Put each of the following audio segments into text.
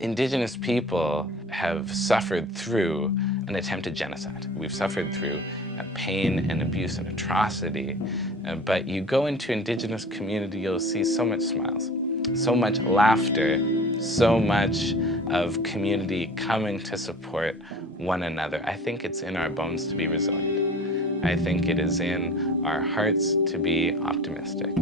Indigenous people have suffered through an attempted genocide. We've suffered through pain and abuse and atrocity, but you go into Indigenous community, you'll see so much smiles, so much laughter, so much of community coming to support one another. I think it's in our bones to be resilient. I think it is in our hearts to be optimistic.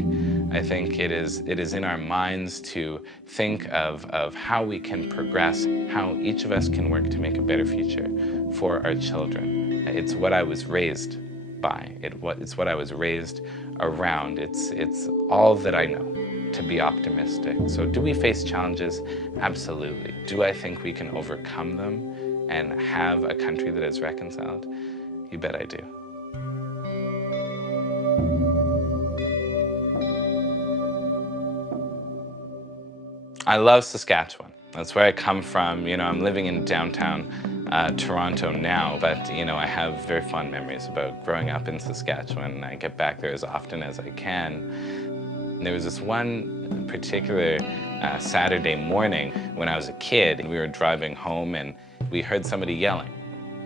I think it is in our minds to think of how we can progress, how each of us can work to make a better future for our children. It's what I was raised by. It's what I was raised around. It's all that I know, to be optimistic. So do we face challenges? Absolutely. Do I think we can overcome them and have a country that is reconciled? You bet I do. I love Saskatchewan. That's where I come from. You know, I'm living in downtown Toronto now, but you know, I have very fond memories about growing up in Saskatchewan. I get back there as often as I can. There was this one particular Saturday morning when I was a kid, and we were driving home and we heard somebody yelling.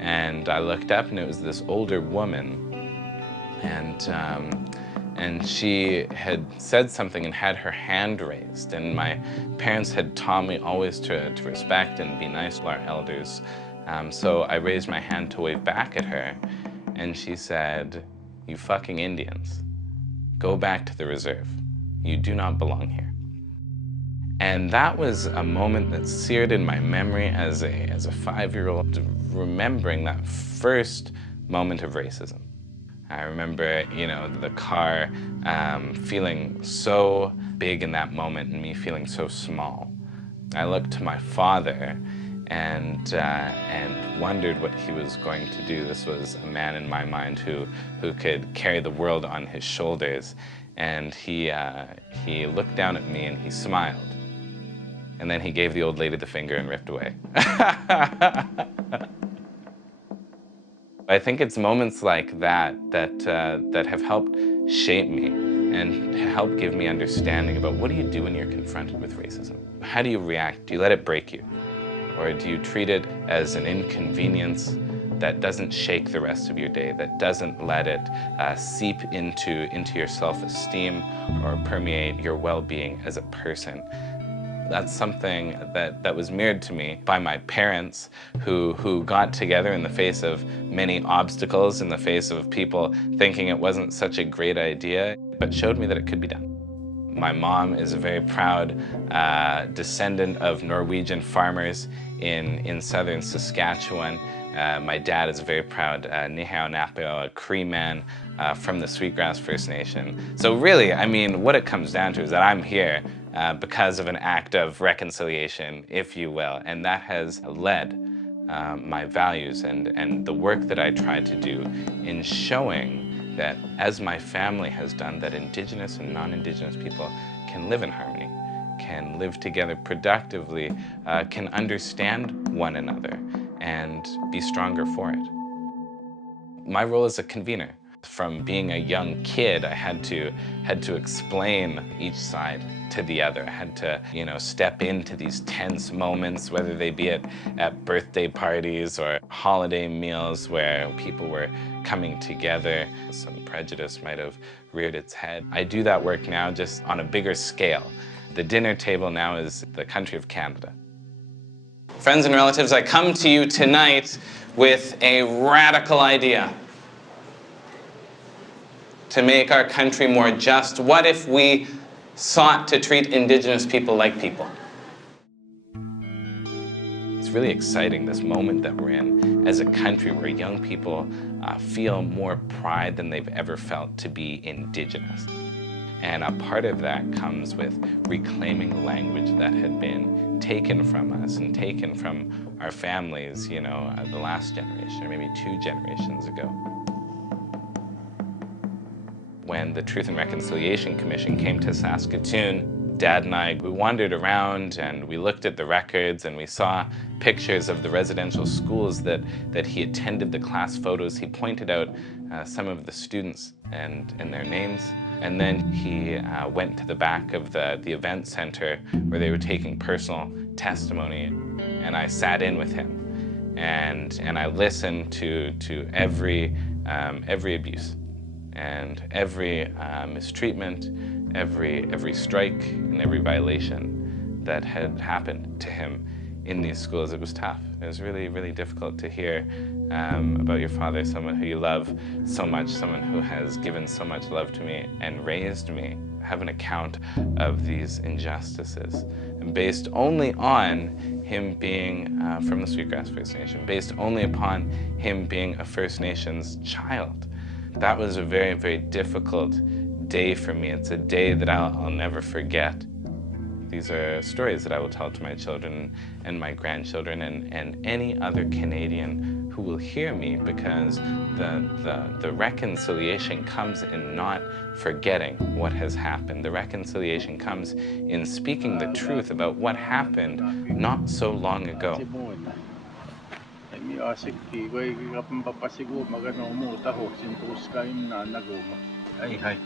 And I looked up and it was this older woman, and she had said something and had her hand raised. And my parents had taught me always to respect and be nice to our elders. So I raised my hand to wave back at her, and she said, "You fucking Indians, go back to the reserve. You do not belong here." And that was a moment that seared in my memory as a 5-year-old, remembering that first moment of racism. I remember, you know, the car feeling so big in that moment and me feeling so small. I looked to my father and wondered what he was going to do. This was a man in my mind who could carry the world on his shoulders. And he looked down at me and he smiled. And then he gave the old lady the finger and ripped away. I think it's moments like that have helped shape me and help give me understanding about what do you do when you're confronted with racism? How do you react? Do you let it break you? Or do you treat it as an inconvenience that doesn't shake the rest of your day, that doesn't let it seep into your self-esteem or permeate your well-being as a person? That's something that was mirrored to me by my parents who got together in the face of many obstacles, in the face of people thinking it wasn't such a great idea, but showed me that it could be done. My mom is a very proud descendant of Norwegian farmers in southern Saskatchewan. My dad is a very proud Nêhiyaw, a Cree man from the Sweetgrass First Nation. So really, I mean, what it comes down to is that I'm here because of an act of reconciliation, if you will, and that has led my values and the work that I try to do in showing that, as my family has done, that Indigenous and non-Indigenous people can live in harmony, can live together productively, can understand one another, and be stronger for it. My role as a convener. From being a young kid, I had to explain each side to the other. I had to, you know, step into these tense moments, whether they be at birthday parties or holiday meals where people were coming together. Some prejudice might have reared its head. I do that work now just on a bigger scale. The dinner table now is the country of Canada. Friends and relatives, I come to you tonight with a radical idea to make our country more just. What if we sought to treat Indigenous people like people? It's really exciting, this moment that we're in as a country where young people feel more pride than they've ever felt to be Indigenous. And a part of that comes with reclaiming language that had been taken from us and taken from our families, you know, the last generation, or maybe 2 generations ago. When the Truth and Reconciliation Commission came to Saskatoon, Dad and I, we wandered around and we looked at the records and we saw pictures of the residential schools that he attended, the class photos. He pointed out some of the students and their names. And then he went to the back of the event center where they were taking personal testimony, and I sat in with him. And I listened to every abuse and every mistreatment, every strike and every violation that had happened to him in these schools. It was tough. It was really, really difficult to hear about your father, someone who you love so much, someone who has given so much love to me and raised me, have an account of these injustices. And based only on him being from the Sweetgrass First Nation, based only upon him being a First Nations child. That was a very, very difficult day for me. It's a day that I'll never forget. These are stories that I will tell to my children and my grandchildren and any other Canadian who will hear me, because the reconciliation comes in not forgetting what has happened. The reconciliation comes in speaking the truth about what happened not so long ago. Ay,